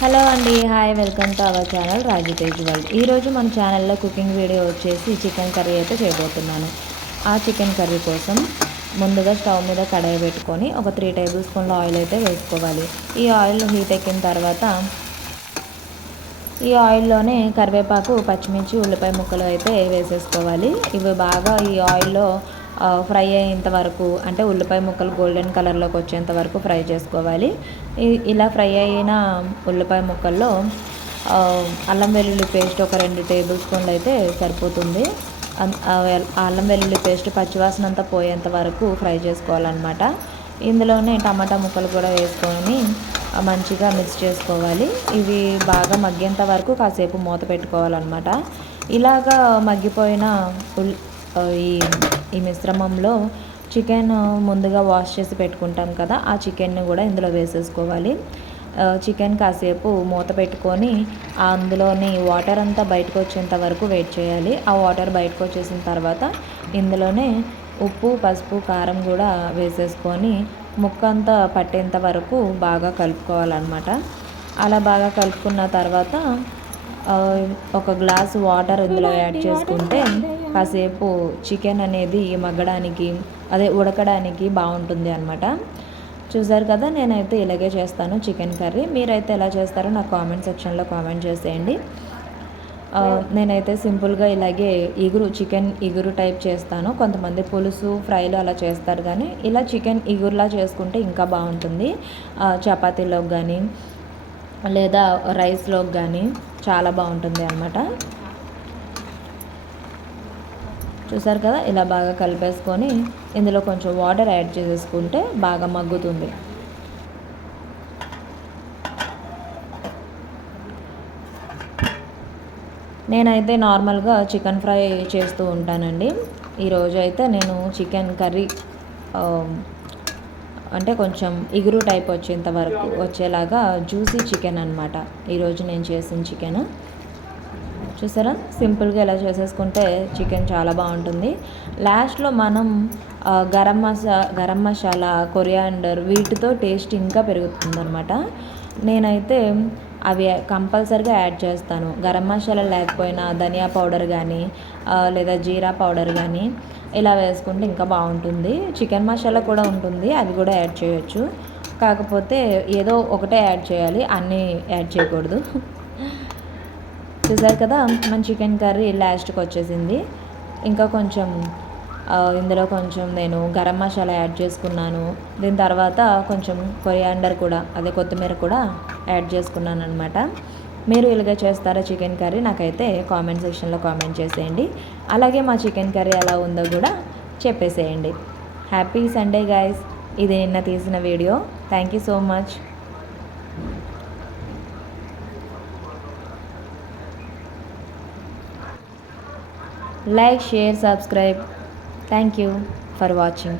Hello అండి, hi, welcome to our channel Raju Tej world. ఈరోజు మన ఛానల్లో కుకింగ్ వీడియో వచ్చేసి చికెన్ కర్రీ అయితే చేయబోతున్నాను. ఆ చికెన్ కర్రీ కోసం ముందుగా స్టవ్ మీద కడాయి పెట్టుకొని ఒక 3 టేబుల్ స్పూన్ల ఆయిల్ అయితే వేసుకోవాలి. ఈ ఆయిల్ హీట్ ఎక్కిన తర్వాత ఈ ఆయిల్లోనే కరివేపాకు, పచ్చిమిర్చి, ఉల్లిపాయ ముక్కలు అయితే వేసేసుకోవాలి. ఇవి బాగా ఈ ఆయిల్లో ఫ్రై అయ్యేంత వరకు, అంటే ఉల్లిపాయ ముక్కలు గోల్డెన్ కలర్లోకి వచ్చేంత వరకు ఫ్రై చేసుకోవాలి. ఇలా ఫ్రై అయిన ఉల్లిపాయ ముక్కల్లో అల్లం వెల్లుల్లి పేస్ట్ ఒక 2 టేబుల్ స్పూన్లు అయితే సరిపోతుంది. అల్లం వెల్లుల్లి పేస్ట్ పచ్చివాసన అంతా పోయేంత వరకు ఫ్రై చేసుకోవాలన్నమాట. ఇందులోనే టమాటా ముక్కలు కూడా వేసుకొని మంచిగా మిక్స్ చేసుకోవాలి. ఇవి బాగా మగ్గేంత వరకు కాసేపు మూత పెట్టుకోవాలన్నమాట. ఇలాగా మగ్గిపోయిన ఈ ఈ మిశ్రమంలో చికెన్ ముందుగా వాష్ చేసి పెట్టుకుంటాం కదా, ఆ చికెన్ని కూడా ఇందులో వేసేసుకోవాలి. చికెన్ కాసేపు మూత పెట్టుకొని అందులోని వాటర్ అంతా బయటకు వచ్చేంత వరకు వెయిట్ చేయాలి. ఆ వాటర్ బయటకు వచ్చేసిన తర్వాత ఇందులోనే ఉప్పు, పసుపు, కారం కూడా వేసేసుకొని ముక్క అంతా పట్టేంత వరకు బాగా కలుపుకోవాలన్నమాట. అలా బాగా కలుపుకున్న తర్వాత ఒక గ్లాసు వాటర్ ఇందులో యాడ్ చేసుకుంటే కాసేపు చికెన్ అనేది మగ్గడానికి, ఉడకడానికి బాగుంటుంది అన్నమాట. చూసారు కదా, నేనైతే ఇలాగే చేస్తాను చికెన్ కర్రీ. మీరైతే ఎలా చేస్తారో నాకు కామెంట్ సెక్షన్లో కామెంట్ చేసేయండి. నేనైతే సింపుల్గా ఇలాగే చికెన్ ఇగురు టైప్ చేస్తాను. కొంతమంది పులుసు, ఫ్రైలు అలా చేస్తారు, కానీ ఇలా చికెన్ ఇగురులా చేసుకుంటే ఇంకా బాగుంటుంది. చపాతీలోకి కానీ లేదా రైస్లోకి కానీ చాలా బాగుంటుంది అన్నమాట. చూసారు కదా, ఇలా బాగా కలిపేసుకొని ఇందులో కొంచెం వాటర్ యాడ్ చేసేసుకుంటే బాగా మగ్గుతుంది. నేనైతే నార్మల్గా చికెన్ ఫ్రై చేస్తూ ఉంటానండి. ఈరోజు అయితే నేను చికెన్ కర్రీ అంటే కొంచెం ఇగురు టైప్ వచ్చేంత వరకు వచ్చేలాగా జ్యూసీ చికెన్ అనమాట ఈరోజు నేను చేసిన చికెన్. చూసారా, సింపుల్గా ఇలా చేసేసుకుంటే చికెన్ చాలా బాగుంటుంది. లాస్ట్లో మనం గరం మసాలా, కొరియాండర్ వీటితో టేస్ట్ ఇంకా పెరుగుతుంది అనమాట. నేనైతే అవి కంపల్సరిగా యాడ్ చేస్తాను. గరం మసాలా లేకపోయినా ధనియా పౌడర్ కానీ లేదా జీరా పౌడర్ కానీ ఇలా వేసుకుంటే ఇంకా బాగుంటుంది. చికెన్ మసాలా కూడా ఉంటుంది, అది కూడా యాడ్ చేయొచ్చు. కాకపోతే ఏదో ఒకటే యాడ్ చేయాలి, అన్నీ యాడ్ చేయకూడదు. చూసారు కదా, మన చికెన్ కర్రీ లాస్ట్కి వచ్చేసింది. ఇంకా కొంచెం ఇందులో కొంచెం నేను గరం మసాలా యాడ్ చేసుకున్నాను. దీని తర్వాత కొంచెం కొరియాండర్ కూడా, అదే కొత్తిమీర కూడా యాడ్ చేసుకున్నాను అనమాట. మీరు ఇలాగే చేస్తారా చికెన్ కర్రీ? నాకైతే కామెంట్ సెక్షన్లో కామెంట్ చేసేయండి. అలాగే మా చికెన్ కర్రీ ఎలా ఉందో కూడా చెప్పేసేయండి. Happy Sunday guys. ఇది నిన్న తీసిన video. Thank you so much. Like, share, subscribe. Thank you for watching.